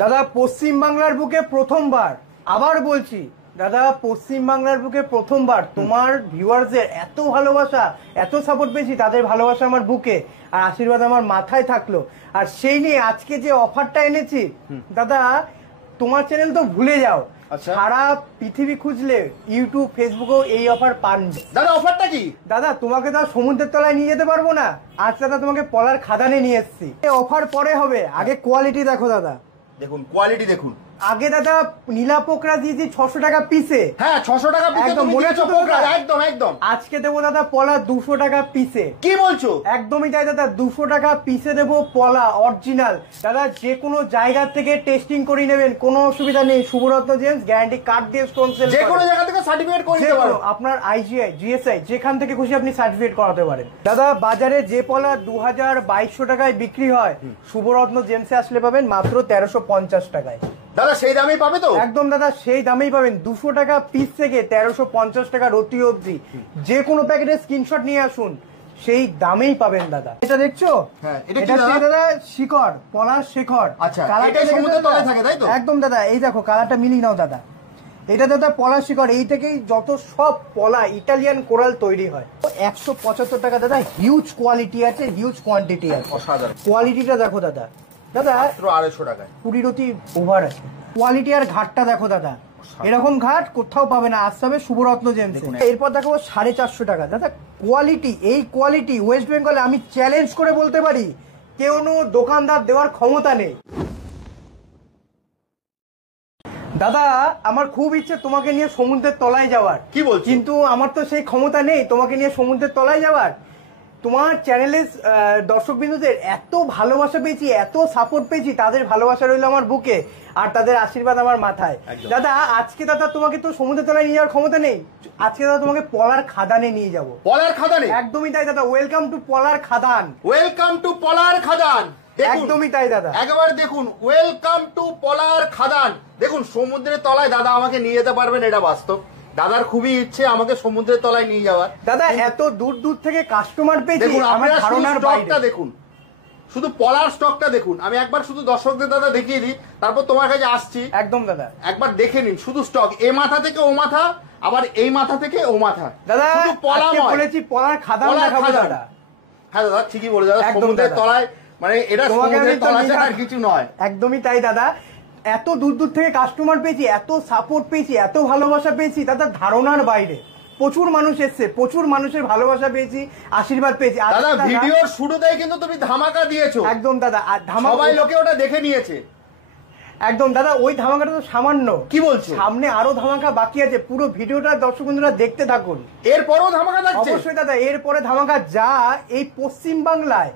দাদা পশ্চিম বাংলার বুকে প্রথমবার, আবার বলছি দাদা, পশ্চিম বাংলার বুকে প্রথমবার তোমার ভিউয়ার্সদের এত ভালোবাসা, এত সাপোর্ট পেয়েছি, তাদের ভালোবাসা আমার বুকে আর আশীর্বাদ আমার মাথায় থাকলো। আর সেই নিয়ে আজকে যে অফারটা এনেছি দাদা, তোমার চ্যানেল তো ভুলে যাও, সারা পৃথিবী খুঁজলে ইউটিউব ফেসবুকেও এই অফার পান। দাদা অফারটা কি? দাদা তোমাকে তো সমুদ্রের তলায় নিয়ে যেতে পারবো না, আজ দাদা তোমাকে পলার খাদানে নিয়ে এসেছি। অফার পরে হবে, আগে কোয়ালিটি দেখো দাদা। দেখুন কোয়ালিটি দেখুন। আগে দাদা নীলা পোকরা দিয়েছি 600 টাকা পিসে। হ্যাঁ 600 টাকা পিসে একদম তুমি দিয়েছো পোকরা, একদম একদম। আজকে দেবো দাদা পলা 200 টাকা পিসে। কি বলছো? একদমই তাই দাদা, 200 টাকা পিসে দেবো পলা অরিজিনাল। দাদা যে কোনো জায়গা থেকে টেস্টিং করে নেবেন, কোনো অসুবিধা নেই। শুভরত্ন জেমস গ্যারান্টি কার্ড দিয়ে স্টোন সেল, যে কোনো জায়গা থেকে সার্টিফিকেট করে নিতে পারো। আপনার আইজিআই জিএসআই যেখান থেকে খুশি আপনি সার্টিফিকেট করাতে পারেন। দাদা বাজারে যে পলা 2200 টাকায় বিক্রি হয়, শুভরত্ন জেমসে আসলে পাবেন মাত্র 1350 টাকায়। দাদা সেই দামেই পাবে তো? একদম দাদা সেই দামেই পাবেন। 200 টাকা পিস থেকে 1350 টাকা রতি অবধি যে কোনো প্যাকেটের স্ক্রিনশট নিয়ে আসুন, সেই দামেই পাবেন দাদা। এটা দেখছো? হ্যাঁ এটা কি দাদা? শিখর, পলার শিখর। আচ্ছা এটা সমুদ্রের তলায় থাকে তাই তো? একদম দাদা, এই দেখো কালারটা মিলিয়ে নাও দাদা। এটা দাদা পলার শিখর, এই থেকেই যত সব পলা ইটালিয়ান কোরাল তৈরি হয়। 175 টাকা দাদা, হিউজ কোয়ালিটি আছে, হিউজ কোয়ান্টিটি আছে। অসাধারণ কোয়ালিটিটা দেখো দাদা। দাদা মাত্র 250 টাকায় 20 রতি ওভার আছে। কোয়ালিটি আর ঘাটটা দেখো দাদা, এরকম ঘাট কোথাও পাবে না, আসতে হবে শুভরত্ন জেমস। এরপর দেখো 450 টাকা দাদা। কোয়ালিটি, এই কোয়ালিটি ওয়েস্ট বেঙ্গলে আমি চ্যালেঞ্জ করে বলতে পারি কেউ দোকানদার দেওয়ার ক্ষমতা নেই। দাদা আমার খুব ইচ্ছে তোমাকে নিয়ে সমুদ্রের তলায় যাওয়ার। কি বলছো? কিন্তু আমার তো সেই ক্ষমতা নেই তোমাকে নিয়ে সমুদ্রের তলায় যাওয়ার। তোমার চ্যানেলের দর্শক বিন্দুদের এত ভালোবাসা পেয়েছি, এত সাপোর্ট পেয়েছি, তাদের ভালোবাসা রইলো আমার বুকে আর তাদের আশীর্বাদ আমার মাথায়। দাদা আজকে দাদা তোমাকে তো সমুদ্রের তলায় নিয়ে যাওয়ার ক্ষমতা নেই, আজকে দাদা তোমাকে পলার খাদানে নিয়ে যাবো। পলার খাদানে? একদমই তাই দাদা, ওয়েলকাম টু পলার খাদান। ওয়েলকাম টু পলার খাদান। একদমই তাই দাদা, একবার দেখুন ওয়েলকাম টু পলার খাদান। দেখুন সমুদ্রের তলায় দাদা আমাকে নিয়ে যেতে পারবেন, এটা বাস্তব। দাদার খুবই ইচ্ছে আমাকে সমুদ্রের তলায় নিয়ে যাওয়ার। দাদা এত দূর দূর থেকে কাস্টমার পেয়েছি, আমার ধারণার স্টকটা দেখুন, শুধু পলার স্টকটা দেখুন। আমি একবার শুধু দর্শকদের দাদা দেখিয়ে দিই, তারপর তোমার কাছে আসছি। একদম দাদা একবার দেখে নিন শুধু স্টক, এ মাথা থেকে ও মাথা, আবার এই মাথা থেকে ও মাথা। দাদা শুধু পলা বলেছি পলার খাদান দেখাবো দাদা। হ্যাঁ দাদা ঠিকই বলে দাদা, সমুদ্রের তলায় মানে এটা সমুদ্রের তলায় ছাড়া আর কিছু নয়। একদমই তাই দাদা, এত দূর দূর থেকে কাস্টমার পেয়েছি, এত সাপোর্ট পেয়েছি, এত ভালোবাসা পেয়েছি, দাদা ধারণার বাইরে। প্রচুর মানুষ এসছে, প্রচুর মানুষের ভালোবাসা পেয়েছি, আশীর্বাদ পেয়েছি। দাদা ভিডিওর শুরুতেই কিন্তু তুমি ধামাকা দিয়েছো। একদম দাদা, আর সবাই লোকে ওটা দেখে নিয়েছে। একদম দাদা, ওই ধামাকাটা তো সামান্য। কি বলছো? সামনে আরো ধামাকা বাকি আছে, পুরো ভিডিওটা দর্শক বন্ধুরা দেখতে থাকুন। এরপরও ধামাকা থাকছে? অবশ্যই দাদা, এরপরে ধামাকা যা এই পশ্চিম বাংলায়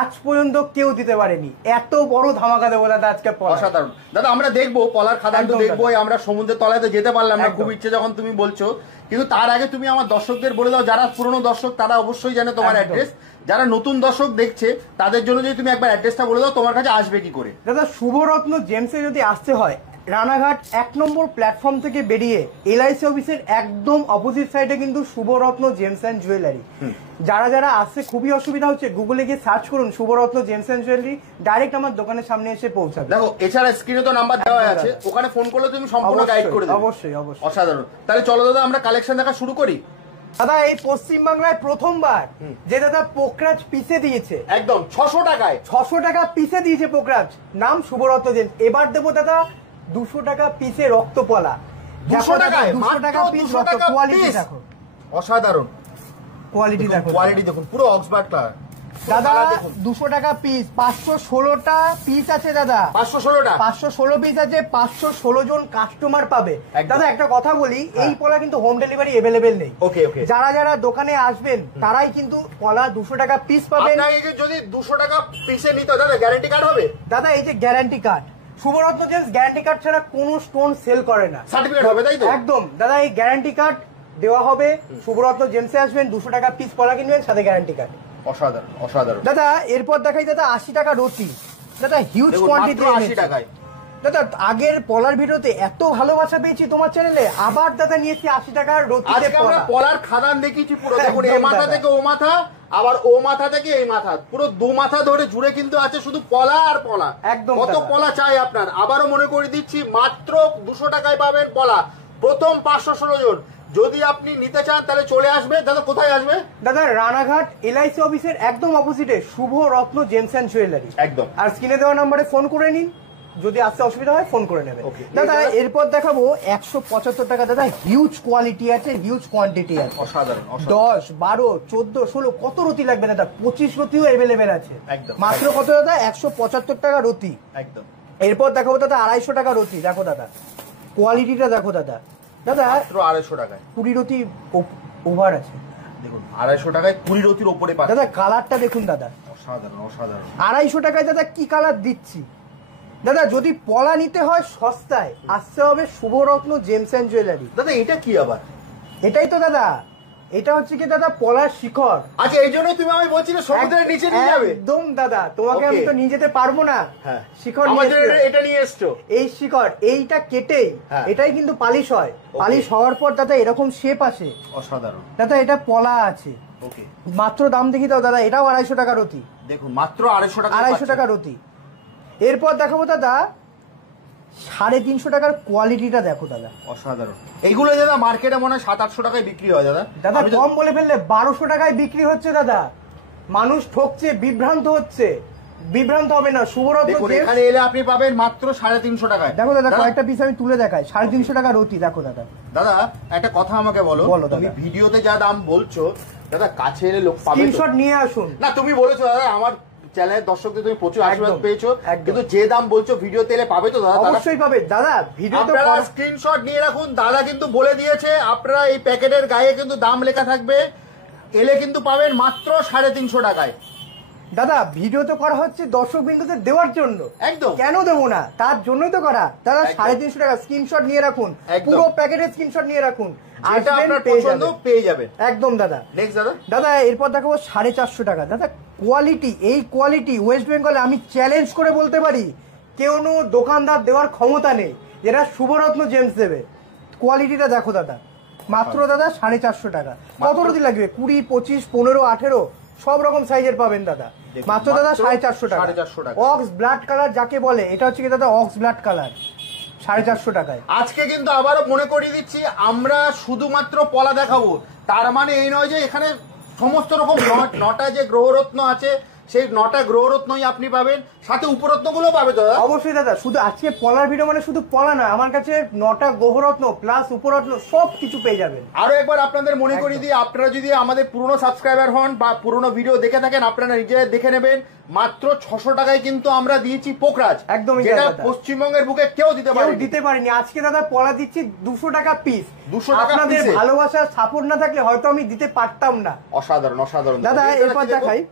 আজ পর্যন্ত কেউ দিতে পারেনি, এত বড় ধামাকা দেবো দাদা আজকে। অসাধারণ দাদা, আমরা দেখবো পলার খাদান তো দেখবো, আমরা সমুদ্রের তলায় তো যেতে পারলাম না, খুব ইচ্ছে যখন তুমি বলছো। কিন্তু তার আগে তুমি আমার দর্শকদের বলে দাও, যারা পুরনো দর্শক তারা অবশ্যই জানে তোমার অ্যাড্রেস, যারা নতুন দর্শক দেখছে তাদের জন্য যদি তুমি একবার অ্যাড্রেসটা বলে দাও, তোমার কাছে আসবে কি করে? দাদা শুভরত্ন জেমসে যদি আসতে হয়, রানাঘাট 1 নম্বর প্ল্যাটফর্ম থেকে বেরিয়ে এলআইসি অফিসের একদম অপোজিট সাইডে কিন্তু শুভরত্ন জেমস অ্যান্ড জুয়েলারি। যারা যারা আসছে খুবই অসুবিধা হচ্ছে, গুগলে গিয়ে সার্চ করুন Shubharatna James and jewellery, direct আমার দোকানের সামনে এসে পৌঁছাবে। দেখো এছাড়া স্ক্রিনে তো নাম্বার দেওয়া আছে, ওখানে ফোন করলে তুমি সম্পূর্ণ গাইড করে দেবে। অবশ্যই অবশ্যই। অসাধারণ। তাহলে চলো দাদা আমরা কালেকশন দেখা শুরু করি। দাদা এই পশ্চিম বাংলায় প্রথমবার যে দাদা পোকরাজ পিসে দিয়েছে, একদম 600 টাকায়, 600 টাকা পিসে দিয়েছে পোকরাজ, নাম শুভরত্ন জেমস। এবার দেবো দাদা 200 টাকা পিসে রক্তপলা। 200 টাকায় 200 টাকা পিস রক্ত। কোয়ালিটি দেখো, অসাধারণ কোয়ালিটি দেখো, কোয়ালিটি দেখুন, পুরো অক্সবার্ড কালার দাদা। 200 টাকা পিস, 516টা পিস আছে দাদা। 516টা 516 পিস আছে, 516 জন কাস্টমার পাবে। দাদা একটা কথা বলি, এই পলা কিন্তু হোম ডেলিভারি এভেলেবেল নেই। ওকে ওকে। যারা যারা দোকানে আসবেন তারাই কিন্তু পলা 200 টাকা পিস পাবেন। আপনাকে যদি 200 টাকা পিসে নিতে হয় দাদা গ্যারান্টি কার্ড হবে? দাদা এই যে guarantee card, Shubharatna gems guarantee card ছাড়া কোনো স্টোন সেল করে না। সার্টিফিকেট হবে তাই তো? একদম দাদা, এই গ্যারান্টি কার্ড দেওয়া হবে। শুভরত্ন জেমসে আসবেন, 200 টাকা পিস পলা কিনবেন, সাথে গ্যারান্টি কার্ড। অসাধারণ অসাধারণ দাদা এরপর দেখাই দাদা 80 টাকা রতি। দাদা হিউজ কোয়ান্টিটি 80 টাকায়। দাদা আগের পলার ভিডিওতে এত ভালোবাসা পেয়েছি তোমার চ্যানেলে, আবার দাদা নিয়েছি 80 টাকার রতি। আজকে আমরা পলার খাদান দেখিয়েছি পুরো। দেখুন এই মাথা থেকে ও মাথা, আবার ও মাথা থেকে এই মাথা পুরো দু মাথা ধরে জুড়ে কিন্তু আছে শুধু পলা আর পলা। একদম কত দাদা। পলা চাই আপনার? আবারও মনে করে দিচ্ছি মাত্র 200 টাকায় পাবেন পলা। প্রথম 516 জন। যদি আপনি নিতে চান তাহলে চলে আসবে। দাদা কোথায় আসবে? দাদা রানাঘাট এলআইসি অফিসের একদম অপোজিটে শুভ রত্ন জেমস অ্যান্ড জুয়েলারি। একদম। আর স্ক্রিনে দেওয়া নম্বরে ফোন করে নিন, যদি আসতে অসুবিধা হয় ফোন করে নেবেন। Okay. দাদা এরপর দেখাবো 175 টাকা। দাদা হিউজ কোয়ালিটি আছে, হিউজ কোয়ান্টিটি আছে। অসাধারণ 10, 12, 14, 16 কত রতি লাগবে দাদা? 25 রতিও অ্যাভেলেবেল আছে। একদম। মাত্র কত দাদা? 175 টাকা রতি। একদম। এরপর দেখাবো দাদা 250 টাকা রতি। দেখো দাদা কোয়ালিটিটা দেখো দাদা। দাদা মাত্র 250 টাকায় 20 রতি ওভার আছে। দেখুন 250 টাকায় 20 রতির উপরে পাচ্ছেন। দাদা কালারটা দেখুন দাদা, অসাধারণ অসাধারণ। 250 টাকায় দাদা কি কালার দিচ্ছি। দাদা যদি পলা নিতে হয় সস্তায়, আসতে হবে শুভরত্ন জেমস অ্যান্ড জুয়েলারি। দাদা এটা কি আবার? এটাই তো দাদা, এটা হচ্ছে কি দাদা পলার শিখর। আচ্ছা এই জন্যই তুমি আমি বলছি না সমুদ্রের নিচে নিয়ে যাবে। একদম দাদা, তোমাকে আমি Okay. তো নিয়ে যেতে পারবো না। হ্যাঁ শিখর আমার নিয়ে জন্য এসছো। এটা নিয়ে এসছো। এই শিখর এইটা কেটেই হ্যাঁ। এটাই কিন্তু পালিশ হয়। পালিশ হওয়ার পর দাদা এরকম শেপ আসে। অসাধারণ। দাদা এটা পলা আছে। ওকে মাত্র দাম দেখি দাও দাদা, এটাও 250 টাকা রতি। দেখুন মাত্র 250 টাকা 250 টাকা রতি। এরপর দেখাবো দাদা 350 টাকার কোয়ালিটিটা দেখো দাদা। অসাধারণ। এইগুলো দাদা মার্কেটে মনে হয় 700-800 টাকায় বিক্রি হয় দাদা। দাদা আমি তো- কম বলে ফেললে 1200 টাকায় বিক্রি হচ্ছে দাদা। মানুষ ঠকছে, বিভ্রান্ত হচ্ছে। বিভ্রান্ত হবে না। শুভরত্ন দেখুন জেমস। এখানে এলে আপনি পাবেন মাত্র 350 টাকায়। দেখো দাদা কয়েকটা পিস আমি তুলে দেখাই। 350 টাকা রতি দেখো দাদা। দাদা একটা কথা আমাকে বলো, বলো দাদা। তুমি ভিডিওতে যা দাম বলছো দাদা কাছে এলে লোক পাবে তো? স্ক্রিনশট নিয়ে আসুন। না তুমি বলেছো দাদা আমার চ্যানেলের দর্শকদের তুমি প্রচুর আশীর্বাদ একদম, পেয়েছো, একদম। কিন্তু যে দাম বলছো ভিডিওতে এলে পাবে তো দাদা? তারা- অবশ্যই পাবে দাদা। ভিডিও তো আপনারা স্ক্রিনশট নিয়ে রাখুন। দাদা কিন্তু বলে দিয়েছে আপনারা এই প্যাকেটের গায়ে কিন্তু দাম লেখা থাকবে, এলে কিন্তু পাবেন মাত্র 350 টাকায়। দাদা ভিডিও তো করা হচ্ছে দর্শক বিন্দুদের দেওয়ার জন্য। একদম। কেন দেবো না? তার জন্যই তো করা। দাদা একদম। 350 টাকা স্ক্রিনশট নিয়ে রাখুন। একদম। পুরো প্যাকেটের স্ক্রিনশট নিয়ে রাখুন। যেটা আসবেন, আপনার পেয়ে পছন্দ যাবেন। পেয়ে যাবেন। একদম দাদা। নেক্সট দাদা। দাদা এরপর দেখাবো 450 টাকা। দাদা কোয়ালিটি, এই কোয়ালিটি ওয়েস্ট বেঙ্গলে আমি চ্যালেঞ্জ করে বলতে পারি কেউ দোকানদার দেওয়ার ক্ষমতা নেই যেটা শুভরত্ন জেমস দেবে। কোয়ালিটিটা দেখো দাদা। মাত্র দাদা 450 টাকা। কত রতি লাগবে? 20, 25, 15, 18 সব রকম সাইজের পাবেন দাদা। দেখুন, মাত্র দাদা মাত্র 450 টাকা। 450 টাকা। অক্স ব্লাড কালার যাকে বলে, এটা হচ্ছে কি দাদা অক্স ব্লাড কালার। 450 টাকায়। আজকে কিন্তু আবারও মনে করিয়ে দিচ্ছি আমরা শুধুমাত্র পলা দেখাবো, তার মানে এই নয় যে এখানে সমস্ত রকম নটা যে গ্রহরত্ন আছে সেই 9টা গ্রহরত্নই আপনি পাবেন, সাথে উপরত্নগুলো পাবে তো দাদা? অবশ্যই দাদা। শুধু আজকে পলার ভিডিও মানে শুধু পলা না, আমার কাছে 9টা গ্রহরত্ন প্লাস উপরত্ন সব কিছু পেয়ে যাবেন। আরো একবার আপনাদের মনে করিয়ে দিই, আপনারা যদি আমাদের পুরনো সাবস্ক্রাইবার হন বা পুরনো ভিডিও দেখে থাকেন আপনারা নিজে দেখে নেবেন, মাত্র 600 টাকায় কিন্তু আমরা দিয়েছি পোকরাজ, একদমই যেটা দাদা। পশ্চিমবঙ্গের বুকে কেউ দিতে কেউ পারে। দিতে পারেনি। আজকে দাদা পলা দিচ্ছি 200 টাকা পিস। 200 টাকা আপনাদের পিসে? ভালোবাসা সাপোর্ট না থাকলে হয়তো আমি দিতে পারতাম না। অসাধারণ অসাধারণ দাদা এই এরপর কি দেখো? দেখাই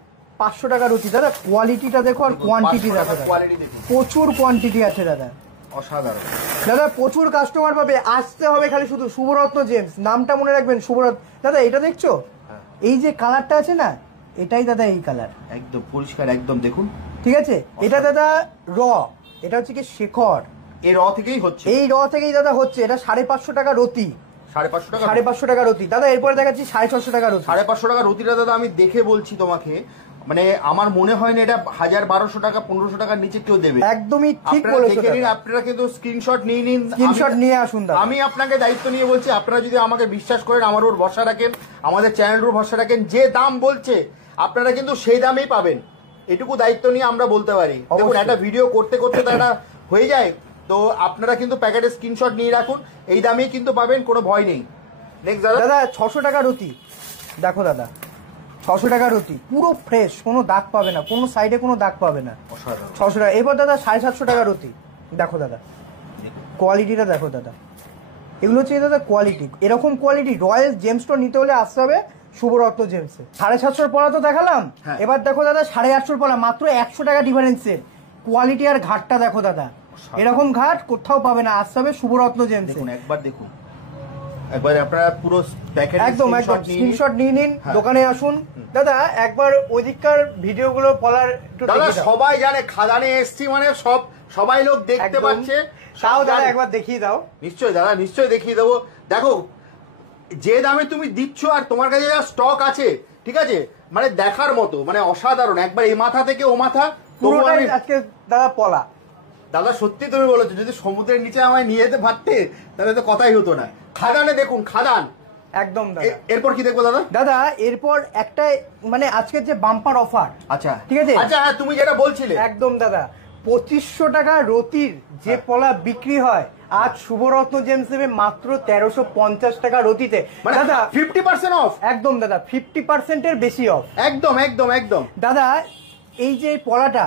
500 টাকা রুটি। দাদা কোয়ালিটিটা দেখো আর কোয়ান্টিটি 500 দেখো টাকার দাদা। কোয়ালিটি দেখুন। প্রচুর কোয়ান্টিটি আছে দাদা। অসাধারণ। দাদা প্রচুর কাস্টমার পাবে। আসতে হবে খালি শুধু শুভরত্ন জেমস, নামটা মনে রাখবেন শুভরত্ন। দাদা এটা দেখছো, হ্যাঁ। এই যে কালারটা আছে না, এটাই দাদা এই কালার। একদম পরিষ্কার একদম দেখুন। ঠিক আছে, এটা দাদা র, এটা হচ্ছে কি শেখর। এই র থেকেই হচ্ছে। এই র থেকেই দাদা হচ্ছে। এটা 550 টাকা রতি। 550 টাকা। 550 টাকা রতি। দাদা এরপরে দেখাচ্ছি 650 টাকা রতি। 550 টাকা রতিটা দাদা আমি দেখে বলছি তোমাকে, মানে আমার মনে হয় না এটা 1000-1200 টাকা 1500 টাকার নিচে কেউ দেবে। একদমই ঠিক আপনারা বলেছো দেখে নিন, দাদা। আপনারা কিন্তু স্ক্রিনশট নিয়ে নিন। স্ক্রিনশট নিয়ে আসুন দাদা। আমি আপনাকে দায়িত্ব নিয়ে বলছি, আপনারা যদি আমাকে বিশ্বাস করেন, আমার ওর ভরসা রাখেন, আমাদের চ্যানেলের উপর ভরসা রাখেন, যে দাম বলছে আপনারা কিন্তু সেই দামেই পাবেন, এটুকু দায়িত্ব নিয়ে আমরা বলতে পারি। দেখুন অবশ্যই। একটা ভিডিও করতে করতে তো এটা হয়ে যায়, তো আপনারা কিন্তু প্যাকেটের স্ক্রিনশট নিয়ে রাখুন, এই দামেই কিন্তু পাবেন, কোনো ভয় নেই। নেক্সট দাদা। দাদা 600 টাকা রতি দেখো দাদা। 600 টাকা রতি পুরো ফ্রেশ, কোনো দাগ পাবে না, কোনো সাইডে কোনো দাগ পাবে না। অসাধারণ। 600 টাকা। এবার দাদা 750 টাকা রতি দেখো দাদা। কোয়ালিটিটা দেখো দাদা। এগুলো হচ্ছে দাদা কোয়ালিটি। এরকম কোয়ালিটি রয়্যাল জেমসটা নিতে হলে আসতে হবে শুভরত্ন জেমসে। 750 পলা তো দেখালাম, হ্যাঁ। এবার দেখো দাদা 850 পলা, মাত্র 100 টাকা ডিফারেন্সে। কোয়ালিটি আর ঘাটটা দেখো দাদা। এরকম ঘাট কোথাও পাবে না, আসতে হবে শুভরত্ন জেমসে। দেখুন একবার দেখুন, একবার আপনারা পুরো প্যাকেট একদম একদম স্ক্রিনশট নিয়ে নিন, দোকানে আসুন। দাদা একবার ওইদিককার ভিডিওগুলো পলার একটু দাদা দেখে দাও। সবাই জানে খাদানে এসছি মানে সবাই লোক দেখতে একদম। পাচ্ছে। তাও সব দাদা জানে। একবার দেখিয়ে দাও। নিশ্চয়ই দাদা, নিশ্চয়ই দেখিয়ে দেবো। দেখো যে দামে তুমি দিচ্ছ আর তোমার কাছে যা স্টক আছে ঠিক আছে, মানে দেখার মতো, মানে অসাধারণ, একবার এই মাথা থেকে ও মাথা। তবু পুরোটাই আমি আজকে দাদা পলা। দাদা সত্যি তুমি বলেছো, যদি সমুদ্রের নিচে আমায় নিয়ে যেতে পারতে তাহলে তো কথাই হতো না। খাদানে দেখুন, খাদান। একদম দাদা। এরপর কি দেখবো দাদা? দাদা এরপর একটা মানে আজকের যে বাম্পার অফার, আচ্ছা ঠিক আছে, আচ্ছা হ্যাঁ তুমি যেটা বলছিলে, একদম দাদা 2500 টাকা রতির যে পলা বিক্রি হয়, আজ শুভরত্ন জেমস দেবে মাত্র 1350 টাকা রতিতে। মানে দাদা 50% অফ। একদম দাদা 50% এর বেশি অফ। একদম একদম একদম দাদা এই যে পলাটা,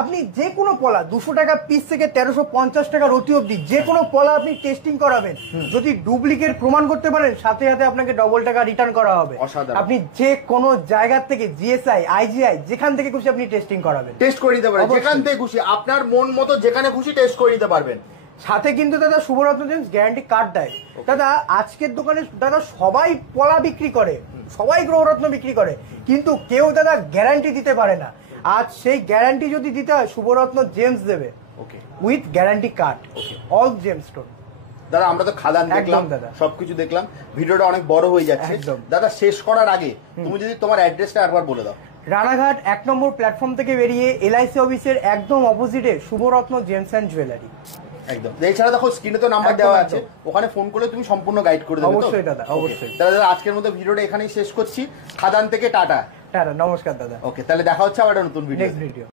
আপনি যে কোনো পলা 200 টাকা পিস থেকে 1350 টাকা রতি অবধি যে কোনো পলা আপনি টেস্টিং করাবেন, যদি ডুপ্লিকেট প্রমাণ করতে পারেন সাথে সাথে আপনাকে ডবল টাকা রিটার্ন করা হবে। অসাধারণ। আপনি যে কোনো জায়গা থেকে জিএসআই আইজিআই যেখান থেকে খুশি আপনি টেস্টিং করাবেন, টেস্ট করে নিতে পারবেন, অবশ্যই। যেখান থেকে খুশি আপনার মন মতো যেখানে খুশি টেস্ট করে নিতে পারবেন। সাথে কিন্তু দাদা শুভরত্ন জেমস গ্যারান্টি কার্ড দেয়। দাদা আজকের দোকানে দাদা সবাই পলা বিক্রি করে, সবাই গ্রহরত্ন বিক্রি করে, কিন্তু কেউ দাদা গ্যারান্টি দিতে পারে না। আজ সেই গ্যারান্টি যদি দিতে হয় শুভরত্ন জেমস দেবে, okay, with guarantee card, all gems stone. দাদা আমরা তো খাদান দেখলাম, দাদা সবকিছু দেখলাম, ভিডিওটা অনেক বড় হয়ে যাচ্ছে। একদম। দাদা শেষ করার আগে তুমি যদি তোমার অ্যাড্রেসটা একবার বলে দাও। রানাঘাট 1 নম্বর প্ল্যাটফর্ম থেকে বেরিয়ে এলআইসি অফিসের একদম অপোজিটে শুভরত্ন জেমস অ্যান্ড জুয়েলারি। একদম। এছাড়া দেখো স্ক্রিনে তো নাম্বার একদম, দেওয়া একদম। আছে, ওখানে ফোন করলে তুমি সম্পূর্ণ গাইড করে দেবে তো? অবশ্যই দাদা, Okay. অবশ্যই। তাহলে দাদা আজকের মতো ভিডিওটা এখানেই শেষ করছি। খাদান থেকে টাটা। হ্যাঁ নমস্কার দাদা, ওকে, তাহলে দেখা হচ্ছে আবার একটা নতুন ভিডিও। Next video.